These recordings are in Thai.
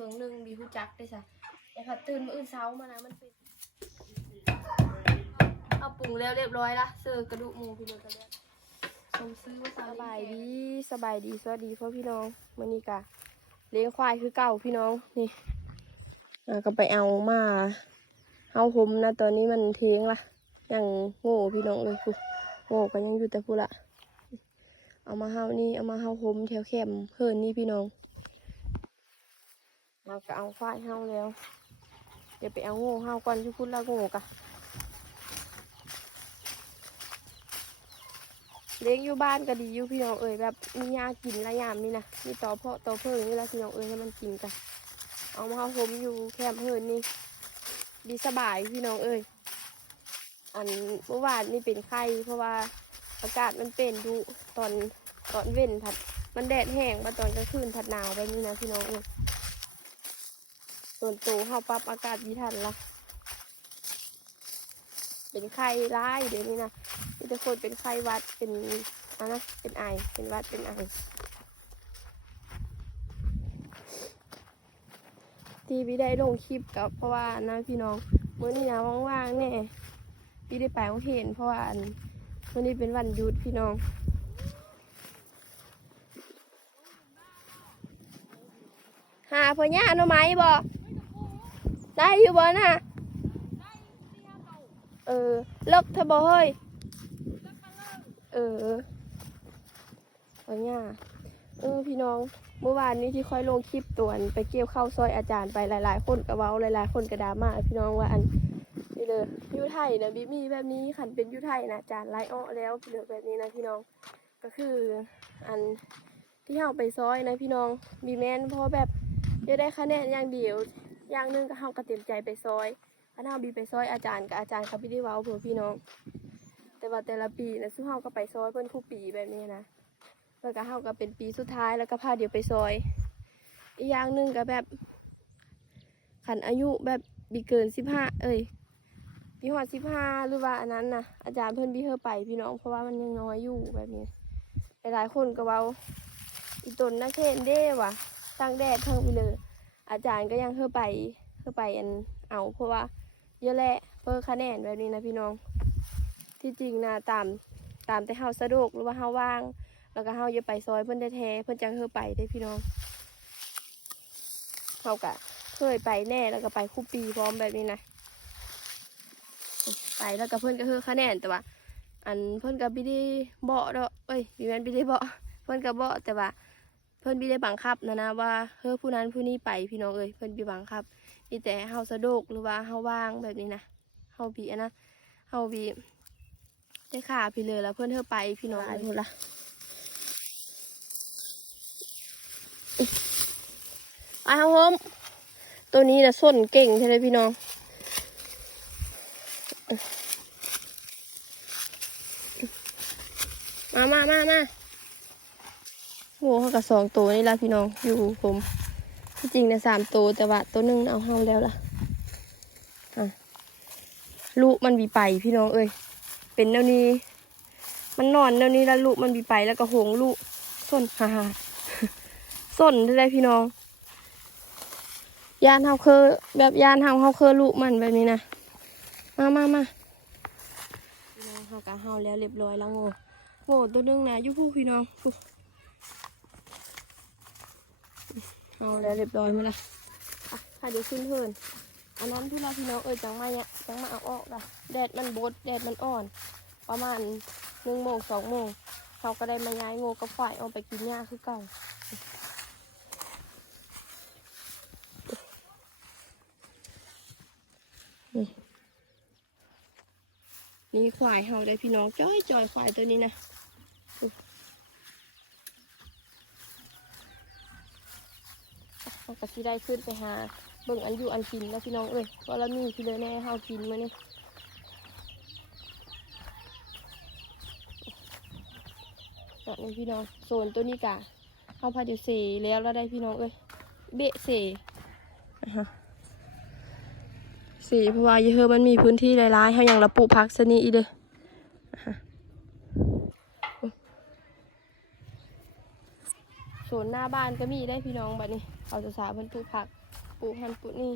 ครื่งหนึ่งบีฮู้จักได้ซะแต่พอตื่นมื้ออื่นเช้ามานะมันเป็นเอาปรุงแล้วเรียบร้อยละเสิร์ฟกระดูกหมูพี่น้องกันแล้วสมซื้อมาสสบาบายยดี ดีสบายดีสวัสดีพ่อพี่น้องมื้อนี้กะเลี้ยงควายคือเก่าพี่น้องนี่อ่าก็ไปเอามาเอาหมนะตอนนี้มันเทงละยังโง่พี่น้องเลยกูโง่ก็ยังอยู่แต่พูละเอามาเฮานี่เอามาเฮาหมแถวแคมเพิ่นนี่พี่น้อง เราก็เอาควายเฮาแล้วเดี๋ยวไปเอาโง่เฮาก่อนที่พูดละโง่กะเลี้ยงอยู่บ้านก็ดีอยู่พี่น้องเอ่ยแบบมียากินระยามนี่นะมีต่อเพาะต่อเพิ่งนี่ละพี่น้องเอ่ยให้มันกินกันเอามาเอาผมอยู่แคมป์เฮินนี่ดีสบายพี่น้องเอ่ยอันเมื่อวานนี่เป็นไข้เพราะว่าอากาศมันเป็นดูตอนตอนเว้นผัดมันแดดแห้งมาตอนกลางคืนผัดหนาวแบบนี้นะพี่น้องเอ่ย ส่วนตัวเข้าปรับอากาศวิทันละเป็นไข้ร้ายเดี๋ยวนี้นะมีแต่คนเป็นไข้วัดเป็นอะนะเป็นไอเป็นวัดเป็นไอที่พี่ได้ลงคลิปกับเพราะว่านะพี่น้องเมื่อนี้นะว่างๆแน่พี่ได้ไปเห็นเพราะว่าอันมื่อนี้เป็นวันหยุดพี่น้องหาพ่อย่าหน่อไม้บ่ ได้อยู่บ่น่ะเออเลิกเธอบ่เฮ้ยเออเอาเนี่ยเออพี่น้องเมื่อวานนี้ที่ค่อยลงคลิปตัวนไปเกี่ยวข้าวซอยอาจารย์ไปหลาย ๆ คนกระเว้าหลาย ๆ คนกระดามาพี่น้องว่าอันนี่เลยอยูไทยนะบิมีแบบนี้ขันเป็นยูไทยนะอาจารย์ไลอ้อแล้วพี่เหลือแบบนี้นะพี่น้องก็คืออันที่เฮาไปซอยนะพี่น้องมีแมนเพราะแบบจะได้คะแนนอย่างเดียว อย่างหนึ่งก็เฮาก็เต็มใจไปซอยถ้าเฮาบีไปซอยอาจารย์กับอาจารย์เขาไม่ได้ว้าเพื่อพี่น้อง แต่ว่าแต่ละปีนะซึ่งเฮาก็ไปซอยเพิ่อนคู่ปีแบบนี้นะแล้วก็เฮาก็เป็นปีสุดท้ายแล้วก็พาเดี๋ยวไปซอย อีกอย่างหนึ่งก็แบบขันอายุแบบบีเกินสิบห้าเอ้ยปีหอดสิบห้าหรือว่าอันนั้นนะอาจารย์เพิ่อนบีเฮอไปพี่น้องเพราะว่ามันยังน้อยอยู่แบบนี้หลายๆคนก็เว้าอีตนนักเทนเด้ว่ะตั้งแดดทั้งไปเลย อาจารย์ก็ยังเฮอไปเฮอไปอันเอาเพราะว่าเยอะแหละเพิ่คะแนนแบบนี้นะพี่น้อง ที่จริงนะตามตามแต่เฮาสะดวกหรือว่าเฮาว่าง แล้วก็เฮาอย่าไปซอยเพิ่นแท้ๆเพิ่นจังเฮอไปได้พี่น้องเฮากะเคยไปแน่แล้วก็ไปคู่ปีพร้อมแบบนี้นะไปแล้วก็เพิ่นก็เฮอคะแนนแต่ว่า อันเพิ่นก็บ่ได้เบาะดอกเอ้ยมีแม่นบ่ได้เบาะเพิ่นก็เบาะแต่ว่า เพิ่อนบ่ได้บังคับนะนะว่าเฮอผู้นั้นผู้นี้ไปพี่น้องเอ้ยเพิ่อนบ่บังคับมีแต่เฮาสะดวกหรือว่าเฮาว่างแบบนี้นะเฮาบีนะเฮาบีได้ค่ะพี่เลยแล้วเพื่อนเธอไปพี่น้องเลยพูดละไปครับผมตัวนี้นะส้นเก่งใช่ไหมพี่น้องมามามามา ง่เขากับสองตัวนี่ละพี่น้องอยู่ผมที่จริงนี่ยสามตัวแต่ว่าตัวหนึ่งเอาเฮาแล้วล่ะอะลูกมันบีไปพี่น้องเอ้ยเป็นแนวนี้ มันนอนแนวนี้แล้วลูกมันบีไปแล้วก็หงลูกส้นฮ่าฮ่าส้นได้พี่น้องยานเฮาเคอแบบยานเฮาเฮาเคอลูกมันแบบนี้นะมามามาพี่น้องเฮากะเฮาแล้วเรียบร้อยแล้วโง่โง่ตัวหนึงนะยุผู้พี่น้องผู้ เฮาแล้วเรียบร้อยมาละอะค่ะเดี๋ยวขึ้นเพิ่นอันนั้นที่เราพี่น้องเอ้ยจังมาเนี่ยจังมาเอาออกละแดดมันบดแดดมันอ่อน ประมาณหนึ่งโมงสองโมงเขาก็ได้มาย้ายง่กับฝ่ายเอาไปกินหญ้าคือเก่านี่นี่ควายเฮาได้พี่น้องจ้อยจอยควายตัวนี้นะ เขาก็สิได้ขึ้นไปหาเบิ่งอันอยู่อันกินแล้วพี่น้องเอ้ยเพราะเรามีพี่เลยแน่เฮากินมานี่แบบนี้พี่น้องโซนตัวนี้กะเอาพาดิเซแล้วแล้วได้พี่น้องเอ้ยเบะเซอ่าฮะสีเพราะว่าเยอะมันมีพื้นที่หลายๆเขาอย่างระปลูกพักสนีอีเด้ออ่าฮะ โซนหน้าบ้านก็มีได้พี่น้องบัดนี้เขาจะสาเพิ่นปลูกผักปลูกหันปลูกนี่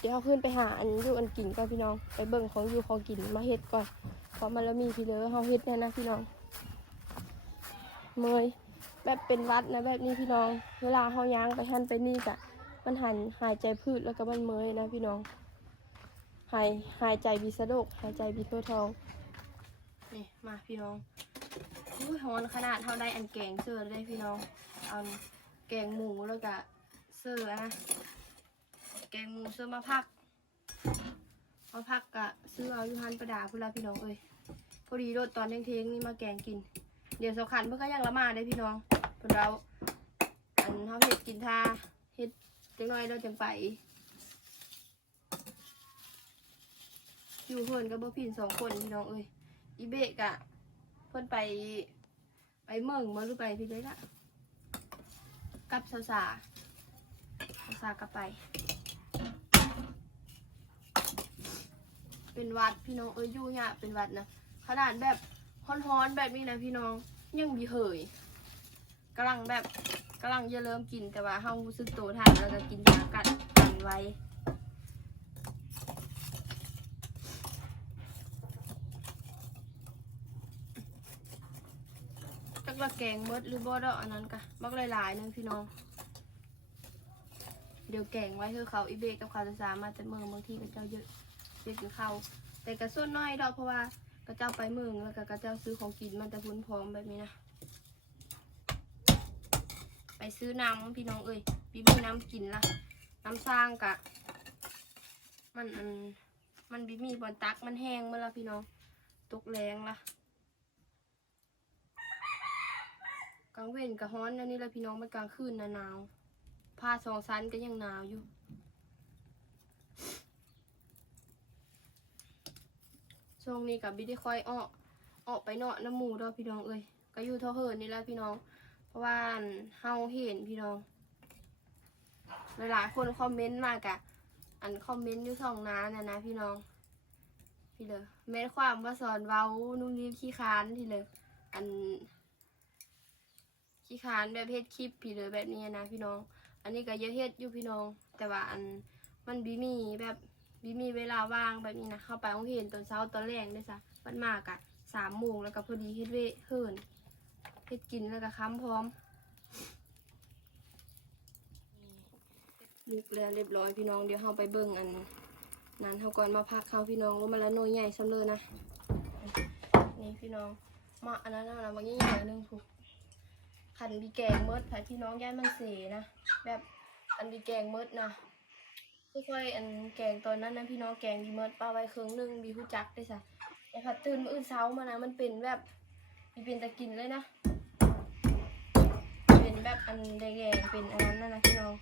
เดี๋ยวเอาขึ้นไปหาอันอยู่อันกินก่อนพี่น้องไปเบิ่งของอยู่ของกินมาเฮ็ดก่อนเพราะมันแล้วมีพี่เลอเฮาเฮ็ดแน่นะพี่น้องเมยแบบเป็นวัดนะแบบนี้พี่น้อง เวลาเฮาย้างไปหันไปนี่กะมันหันหายใจพืชแล้วก็มันเมยนะพี่น้องหายหายใจบีสะดกหายใจบีเพื่อทองนี่มาพี่น้อง อุ้ยฮอนขนาดเท่าได้อันแกงเสื้อได้พี่น้อง เอาแกงหมูแล้วก็เสื้อนะแกงหมูเสื้อมาพักมาพักกะซื้อเอาอยู่ฮันประดาพุ่นละพี่น้องเอ้ยพอดีรถตอนเที่ยงๆนี่มาแกงกิน เดี๋ยวสำคัญเพื่อก็ยังละมาได้พี่น้องพิ่นเราอันเขาเห็ดกินทาเห็ดจังน้อยเราจังไปอยู่เพิ่นกับบ่พินสองคนพี่น้องเอ้ยอีเบะกะ เพิ่นไปไปเมืองมาหรือไปพี่เลยละกับสาวสาสาวสากลับไป เป็นวัดพี่น้องเอ้ยอยู่เนี่ยเป็นวัดนะขนาดแบบฮ้อนๆแบบนี้นะพี่น้องยังมีเหยกำลังแบบกำลังจะเริ่มกินแต่ว่าเฮารู้สึกโตทันแล้วก็กินยากัดกันไว้ จักละ แกงเมดหรือบ่ดอกอันนั้นกะมักหลายๆนึงพี่น้อง เดี๋ยวแกงไว้คือเขาอีเบกกับเขาจะสามาแต่เมืองบางทีก็เจ้าเยอะเยอะกินข้าแต่กระส่วนน้อยดอกเพราะว่าก็เจ้าไปเมืองแล้วก็กระเจ้าซื้อของกินมันแต่พุ่นพร้อมแบบนี้นะไปซื้อน้ำพี่น้องเอ้ยพี่มีน้ำกินละน้ำสร้างกะ มันอันมันบิมีบอลตักมันแห้งเมื่อละพี่น้องตกแรงละ ก ลางเว้นกับฮ้อนอันนี้แหละพี่น้องมันกลางคืนนะหนาวผ้าสองชั้นก็ยังหนาวอยู่ช่วงนี้กับบิได้ค่อยออกออกไปเนาะน้ำหมูดอกพี่น้องเอ้ยก็อยู่เท่าเหินนี่แหละพี่น้อง เพราะว่าเฮาเห็นพี่น้อง หลายๆคนคอมเมนต์มากอะอันคอมเมนต์อยู่สองน้านะนะพี่น้อง พี่เลยเม้นความว่าสอนเว้านุ่มนิ่มขี้ค้านพี่เลยอัน ขี้คานแบบเฮ็ดคลิปพี่เลยแบบนี้นะพี่น้อง อันนี้ก็เยอะเฮ็ดอยู่พี่น้อง แต่ว่าอันมันบีมีแบบบีมีเวลาว่างแบบนี้นะเข้าไปโรงเรียนตอนเช้าตอนแรกด้วยซะมันมากอะสามโมงแล้วก็พอดีเฮ็ดเวเฮินเฮ็ดกินแล้วก็ค้ำพร้อมลุกแล้วเรียบร้อยพี่น้องเดี๋ยวเราไปเบิ่งอันนั้นเขาก่อนมาพักเขาพี่น้องว่ามันละหน่วยใหญ่ซ้ำเลยนะนี่พี่น้องมาอันนั้นนะบางอย่างหนึ่งถูก ขันบีแกงเมดค่ะพี่น้องย่ามันเสนะ แบบอันบีแกงเมดนะค่อยๆอันแกงตอนนั้นนะพี่น้องแกงบีเมดปลาไว้ครึ่งหนึงบีผู้จักได้สะไอ้ผัดตื่นมื้ออื่นเช้ามานะมันเป็นแบบบีเป็นตะกินเลยนะ เป็นแบบอันแดงๆเป็นอันนั้นนะนะพี่น้อง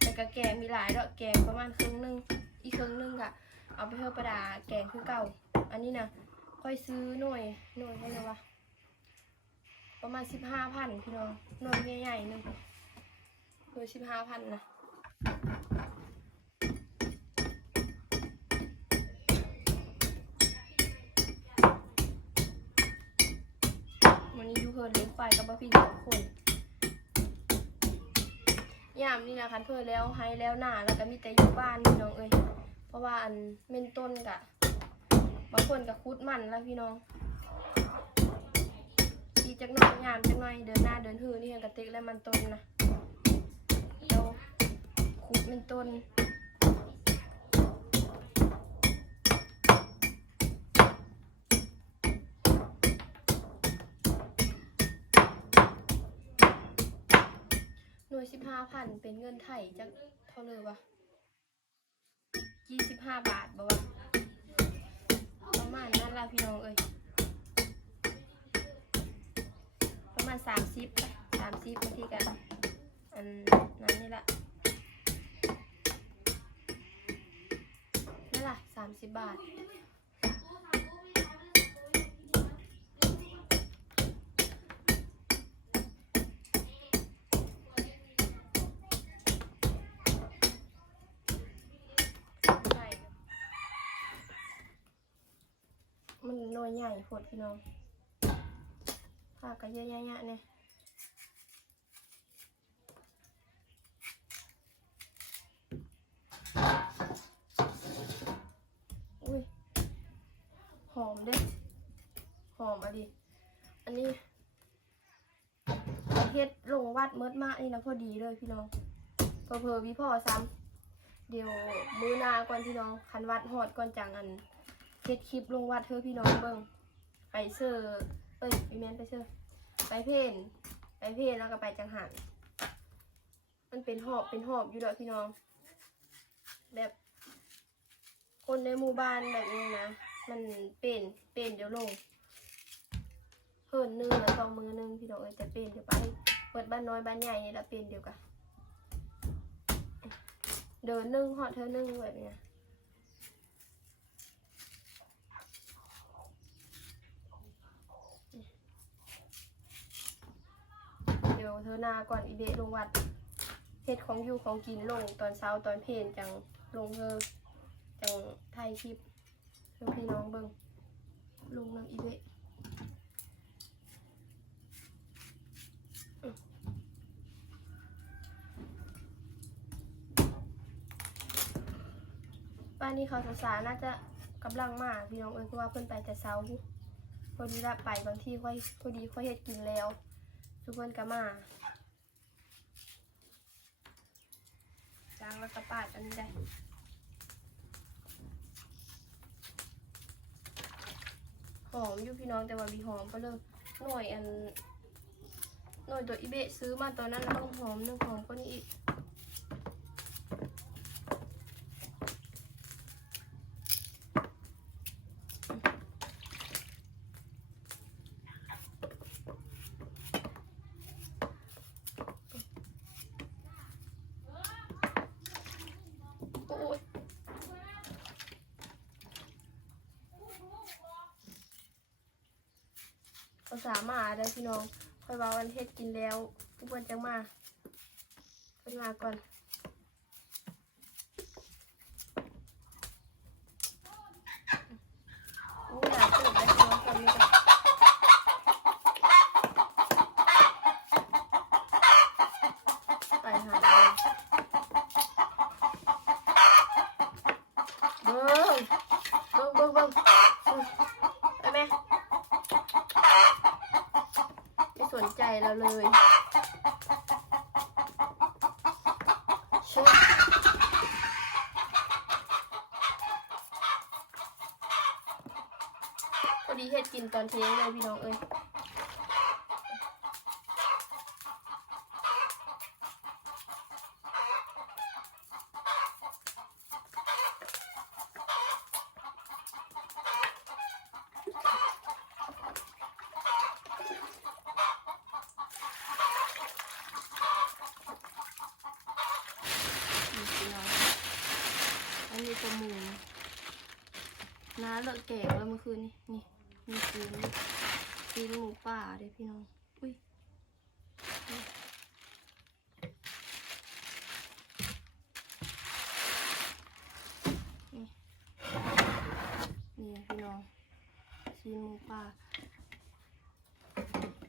แต่กะแกงมีหลายดอกแกงประมาณครึ่งหนึงอีกครึ่งหนึงกะเอาไปเพื่อประดาแกงคือเก่า อันนี้นะค่อยซื้อหน่วยหน่วยให้เลยวะ ประมาณสิบห้าพันพี่น้องหน่วยใหญ่ๆหนึ่งหน่วยสิบห้าพันนะวันนี้ยูเฮิร์นเลี้ยงไฟกับป้าพี่สองคนยามนี่นะคันเพื่อแล้วให้แล้วหน้าแล้วก็มีแต่อยู่บ้านพี่น้องเอ้ยเพราะว่าอันเม่นต้นกะบางคนกับคุดมันแล้วพี่น้องีจักหน่อยยามจักหน่อยเดินหน้าเดินหือนี่ยังกระติกแล้วมันต้นนะเดี๋ยวขุดมันต้นหน่วยสิบห้าพันเป็นเงินไทยจักเท่าเลยวะยี่สิบห้าบาทบ่วะประมาณนั้นละพี่น้องเอ้ย ประมาณสามสิบสามสิบบางทีกันอันนั้นนี่แหละนั่นแหละสามสิบบาทมันหน่วยใหญ่โพดพี่น้อง ผ้าก็เยอะแยะเนี่ยอุ้ยหอมเด้หอมอะดิอันนี้เฮ็ดลงวัดเมิดมากนี่นะพอดีเลยพี่น้องเพอเพอพี่พ่อซ้ำเดี๋ยวมือนาก่อนพี่น้องคันวัดหอดก่อนจังอันเฮ็ดคลิปลงวัดเธอพี่น้องเบิ่งไอเซอร์ เอ้ยพี่แมนไปเซอร์ไปเพนไปเพนแล้วก็ไปจังหันมันเป็นหอบเป็นหอบอยู่เด้อพี่น้อง แบบคนในหมู่บ้านแบบนี้นะ มันเป็นเป็นเดี๋ยวลงเพิ่นหนึงแล้วสองมือหนึงพี่น้องเอ้ยแต่เป็นเดี๋ยวไปเปิดบ้านน้อยบ้านใหญ่นี่ละเป็นเดียวกันเดินหนึ่งหอดเธอหนึ่งแบบเนี้ย เธอหนาก่อนอีเบะลงวัดเฮ็ดของอยู่ของกินลงตอนเช้าตอนเพลนจังลงเธอจังไทยคลิปเพื่อพี่น้องเบิ่งลงน้ำอีเวะบ้านนี้เขาสงสาวๆน่าจะกำลังมากพี่น้องเอ้ยเพราะว่าเพิ่นไปแต่เช้าพอดีละไปบางที่ค่อยพอดีค่อยเฮ็ดกินแล้ว ทุกคนก็มาจางแล้วก็ปาดอันนี้ได้หอมอยู่พี่น้องแต่ว่ามีหอมก็เลยหน่วยอันหน่วยตัวอีเบะซื้อมาตอนนั้นแล้วต้องหอมนึงหอมก็นี่อีก ภาษามาได้พี่น้องค่อยว่าวันเฮ็ดกินแล้วทุกคนจังมาเป็นมาก่อนอยากสูดได้พี่น้องตอนนี้ก็ไปหาเลยเบิ้งเบิ้งเบิ้งเบิ้งอืมไปไหม ไม่สนใจ เราเลยชุบพอดีเฮ็ดกินตอนเที่ยงเลยพี่น้องเอ้ยนี่พี่น้องอันนี้ตัวหมู น้าเลิกแก่แล้วเมื่อคืนนี้นี่มีซีนซีนหมูป่าเด้พี่น้องอุ้ยนี่นี่พี่น้องซีนหมูป่า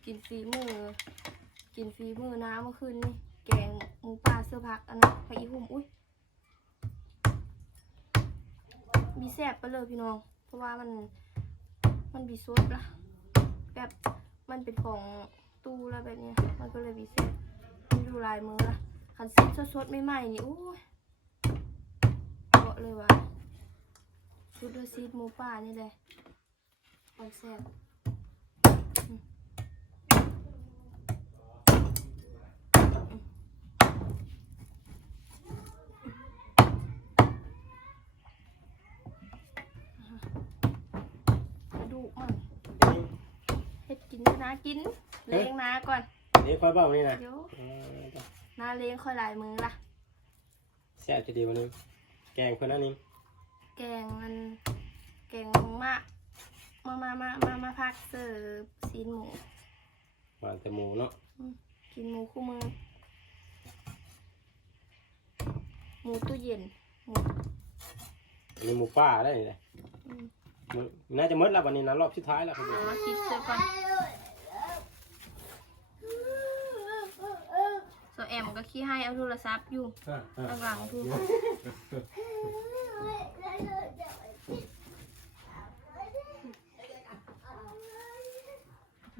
กินฟีมือกินฟีมือน้ำเมื่อคืนนี่แกงหมูป่าเสื้อพักอันนั้นไปอีหุ่มอุ้ย บีแซบไปเลยพี่น้อง เพราะว่ามันมันบีซดละแบบมันเป็นของตู้แล้วแบบนี้มันก็เลยบีแซบมีดูลายมือละคันซีดสดๆใหม่ๆนี่อู้เกาะเลยว่ะชุดเดอซีดหมูป่านี่เลยของแสบ กระดูกมันเฮ็ดกิ นนะกินเลี้ยงนาก่อนนี่ค่อยบอกนี่นะเดี๋ยวเออนาเลี้ยงค่อยหลายมือละแซ่บจะดีวันนี้แกงคนนั้นนี่แกงมันแกงมะมามามามามาพักเสิร์ฟซีนหมู หวานแต่หมูเนาะกินหมูคู่มือ หมูตู้เย็นหมูอันนี้หมูป่าได้นี่แหละอืมมันน่าจะหมดแล้ววันนี้นะรอบสุดท้ายแล้วครับเอามาคิดเสิร์ฟก่อนโซ แอมก็ขี้ให้เอาโทรศัพท์อยู่ข้างหลังทุก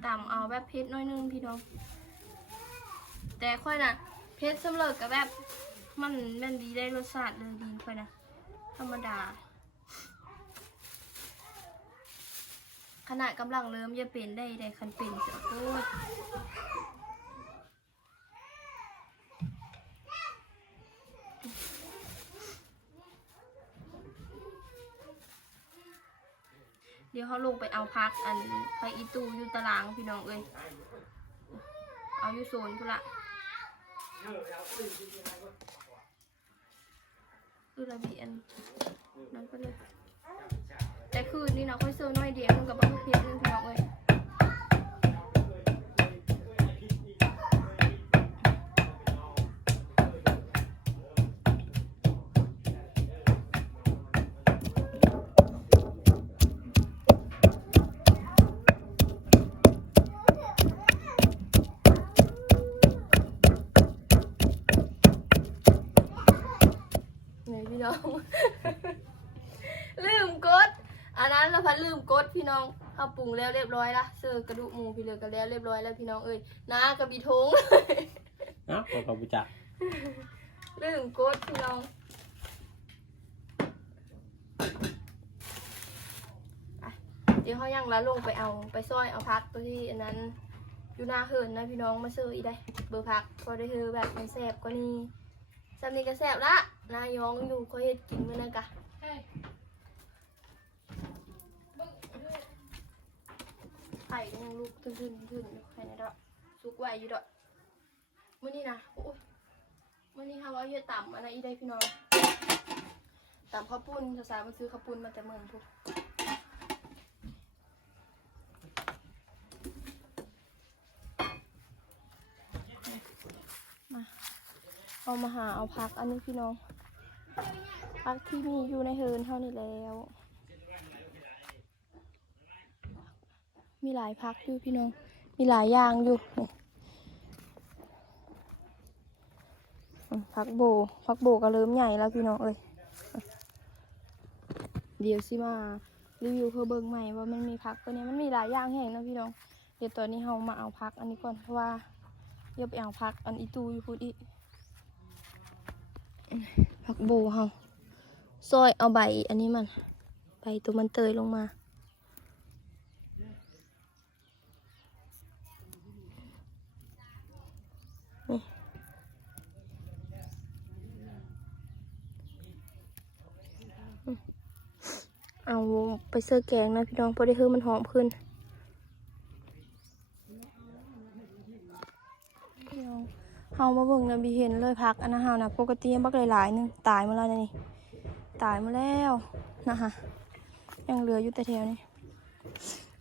เตามเอาแบบเผ็ดน้อยนึงพี่น้อง แต่ค่อยน่ะเผ็ดสำเร็จกับแบบมันมันดีได้รสชาติเลยดีค่อยนะธรรมดา ขนาดกำลังเริ่มจะเป็นได้ได้คันเป็นจะโคต เดี๋ยวเขาลงไปเอาพักอันไปอีตูอยู่ตารางพี่น้องเอ้ยเอาอยู่โซนพุ่ละคือระเบียนนั่นก็เลยแต่คืนนี้นะค่อยเซอร์น้อยเดียวมันกับบ้านเพียนึงพี่น้องเอ้ย พี่น้อง ลืมกด อันนั้นเราพันลืมกดพี่น้องเขาปรุงแล้วเรียบร้อยละเสิร์ฟกระดูกหมูพี่เหลือกันแล้วเรียบร้อยแล้วพี่น้องเอ้ยน้ากระบีทงเอ้าขอกับบุจักลืมกดพี่น้องอะเดี๋ยวเขายังละลงไปเอาไปซอยเอาพักตัวที่อันนั้นอยู่หน้าเหินนะพี่น้องมาซื้ออีได้ เบอร์พักพอได้คือแบบมันแสบกว่านี้สำนีก็แสบละ นายองอยู่เขาเฮ็ดกินมื้อนั้นกะไข่ก็ยังลูกขึ้นขึ้นขึ้นอยู่แค่นี้ดอกสุกไหวอยู่ดอกมื่อนี้นะโอ้ยมื่อนี้ค่ะว่าเยอะต่ำอันนั้นอีได้พี่น้องต่ำข้าวปุ้นสาวๆมาซื้อข้าวปุ้นมาแต่เมืองทุกมาเอามาหาเอาพักอันนี้พี่น้อง พักที่มีอยู่ในเฮิร์นเท่านี้แล้ว มีหลายพักอยู่พี่น้อง มีหลายอย่างอยู่นี่พักโบพักโบก็เริ่มใหญ่แล้วพี่น้องเอ้ยเดี๋ยวสิมารีวิวเพื่อเบิ่งใหม่ว่ามันมีพักตัวนี้มันมีหลายอย่างแห่งนะพี่น้อง เดี๋ยวตอนนี้เรามาเอาพักอันนี้ก่อนเพราะว่าเดี๋ยวไปเอาพักอันอีตูอยู่พูดอีพักโบเฮา ซอยเอาใบอันนี้มัน ใบตัวมันเตยลงมา เอาไปเสื้อแกงนะพี่น้องเพอได้คือมันหอมขึ้นพี่น้องเฮามาเบิ่งนะบีเห็นเลยพักอันนั้นเฮานะปกติบักหลายๆหนึงตายมาแล้วนี่ ตายมาแล้วนะคะยังเหลืออยู่แต่แถวนี้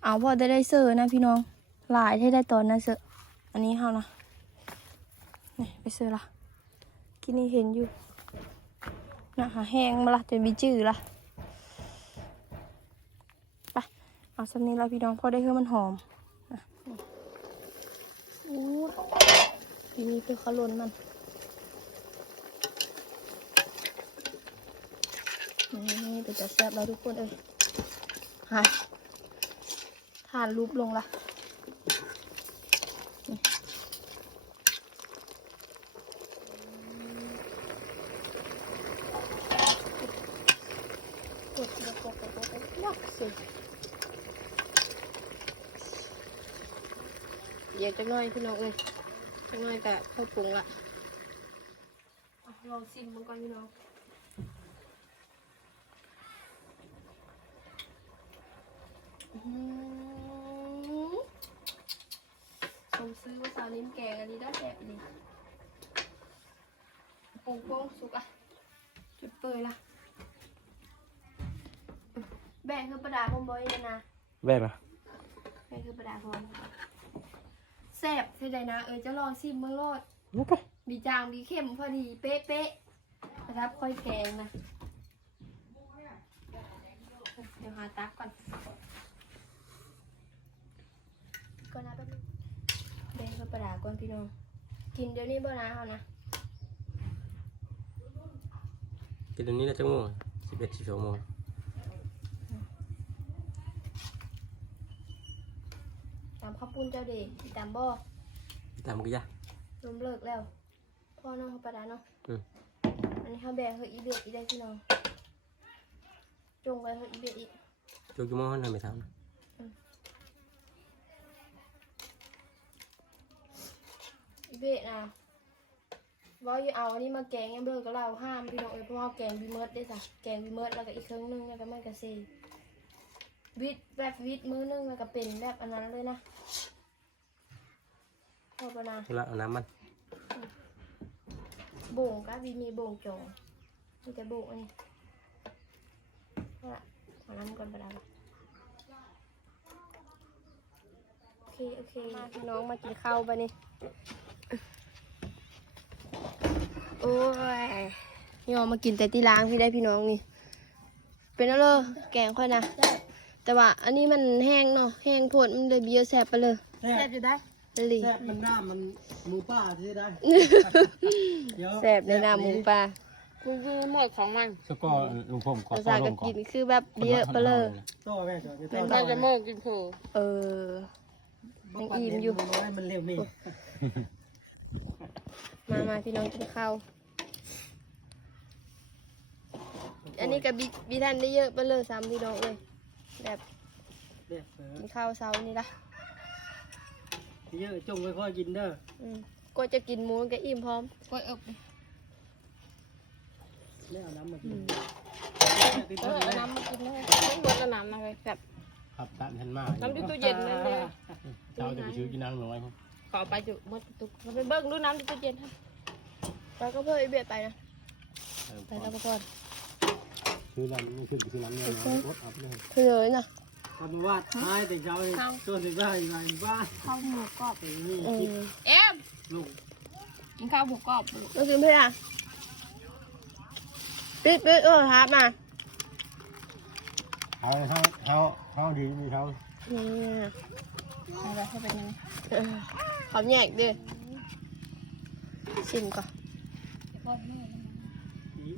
เอาพอได้ได้เสื้อนะพี่น้องหลายที่ได้ตอนนะเสื้ออันนี้เฮานะนี่ไปเสื้อละกินนี่เห็นอยู่นะคะแห้งมาละจนมีจื้อละไปเอาสำนี้แล้วพี่น้องพอได้เพื่อมันหอมอู้ทีนี้เพื่อขลุนมัน นี่ เป็นจะแซ่บแล้วทุกคนเอ้ยฮะทานรูปลงละกดกดกดกดกดกสิเดี๋ยวจักหน่อยพี่น้องเอ้ยจักหน่อยกะเข้าปรุงละอะลองชิมมันก่อนพี่น้องอื้อหือส มซื้อว่าสาวนิ้มแกงอันนี้ได้แซ่บดีปรุงโป้งสุกอะ จุดเปิดละแบ่งคือประดาผมบอยเลยนะแบบอะแบ่งคือประดาผมแซ่บเท่าใดนะ เออจะลองชิมเมื่อโลดโอเคบีจางบีเข้มพอดีเป๊ะเป๊ะนะครับค่อยแกงนะ เดี๋ยวหาตักก่อนก่อนนะแป๊บนึง ปลาร้าก่อนพี่น้อง กินเดี๋ยวนี้บ่นะเขานะกินตรงนี้ได้จังโมงสิบเอ็ดสิบสองโมงตำข้าวปุ้นเจ้าเด็กตามบ่ตามก็ยะลมเลิกแล้ว พ่อน้องเขาประดาเนาะอืมอันนี้เขาแบกเขาอีเบียดอีได้พี่น้อง จงไว้เขาอีเบียดอีกจุกจุกมอนทำไม่ทอี เบียดนะว่าอย่าเอาอันนี้มาแกงยังเบิกกับเราห้ามพี่น้องเอ้ยเพราะว่าแกงบีเมิร์ดได้จ้ะแกงบีเมิร์ดแล้วก็อีกครึ่งนึงแล้วก็ไม่กระเซวิดแบบวิดมือนึงแล้วก็เป็นแบบอันนั้นเลยนะพ่อประดาำธุระเอาน้ำมันโบ่งก็มีมีโบ่งจองมีแต่โบ่งอันนี้เอาละขอน้ำก่อนไปแล้วโอเคโอเคมาพี่น้องมากินข้าวไปนี่ โอ้ยนี่ออกมากินแต่ที่ล้างพี่ได้พี่น้องนี่ เป็นอะไรแกงค่อยนะ แต่ว่าอันนี้มันแห้งเนาะ แห้งโพดมันเลยเบียวแสบไปเลยแซ่แซ่บบอยู่ได้นั่นลิแซ่บมันหน้ามันหมูป่าที่ได้เดี๋ยวแสบในน้ำหมูปลาคือคือหมดของมันสก็ลุงผมขอภาขอษาลก็งก่อกินนคือแบบเยอะไปเลยต่อแม่จอดแม่นต่อจะโมกกินเผือเออยังอิ่มอยู่น้อยมันเร็วนี่ มามาพี่น้องกินข้าว อันนี้กับบีบีทันได้เยอะไปเลยสามพี่น้องเลย แบบเด็ดเสือกินข้าวเช้านี่ละเยอะจงค่อยๆกินเด้ออืมก็จะกินหมูก็อิ่มพร้อมกล้วยอบแล้วเอาน้ำมากินกินเอเท่าอนี้เอานะน้ำมากินเลยไม่หมดแล้วน้ำนะเลยแบบ ครับตามทันมากน้ำที่ตู้เย็นนั่นเลย เช้าจะไปซื้อกินนางน้อยครับ ขอไปจุหมดตุกเราไปเบิ้งดูน้ำที่ตู้เย็นฮะแล้วก็เพิ่มไอเบียดไปนะเออไปแล้วก็พอดซื้อน้ำไม่ขึ้นซื้อน้ำเนี่ยรถอัพเลยคือเลยนะทำมาวาดท้ายแต่เช้าเลยตัวถึงได้ยังไงบ้าข้าวหมูกรอบถึงนี่เอคิดอเอ็มลูกกินข้าวหมูกรอบต้องกินเพื่อปิดปิดเออครับมาเขาเขาเขาเขาดีมีเขานี่อะไรเขาเป็นยังไง เออขอบแยกดิชิมก่อน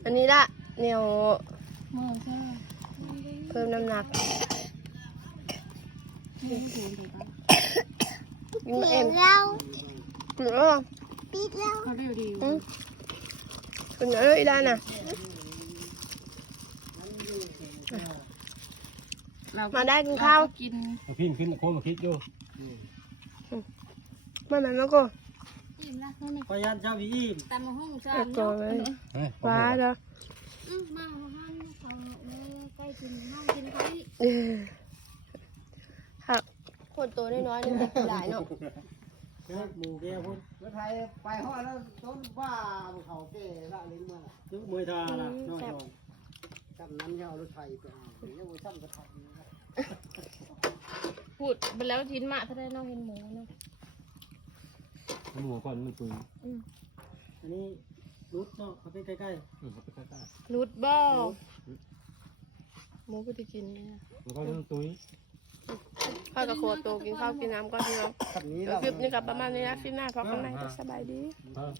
อันนี้ละเหนียวหมูใช่เพิ่มน้ำหนักกินเอ็มกินเออเขาดีดีอืมกินเอออีด้านน่ะมาได้กินข้าวกินมาพินขึ้นโค้งมาคิดอยู่ มาไหนมาก็อิ่มละเท่านี้พยานเจ้าพี่อิ่มตามมาห้องจ้าเอาก่อนเลยเฮ้ยว้าจ้ะมาห้องเขาใกล้กินห้องกินเขาเออครับคนตัวน้อยๆนี่มันกินหลายเนาะหมูแก้วพุ่นรถไทยไปฮอดแล้วต้นว่าเขาเก้ละลิ้นมาล่ะลูกมวยทาละน้อยจำนั้นจะเอารถไทยไปเอาเดี๋ยวจำกระทับนะครับพูดไปแล้วทิ้นมาถ้าได้น้องเห็นหมูเนาะ หมูก่อนมันตุยอันนี้รุดเนาะเขาไปใกล้อืมเขาไปใกล้นุดบ่หมูก็จะกินเนี่ยๆมันก็ต้องตุยข้าวกับโคโตกินข้าวกินน้ำก่อนพี่น้องคันนี้เดี๋ยวคลิปนี้กับประมาณนี้นะคลิปหน้าพอกันใหม่ก็สบายดี เออ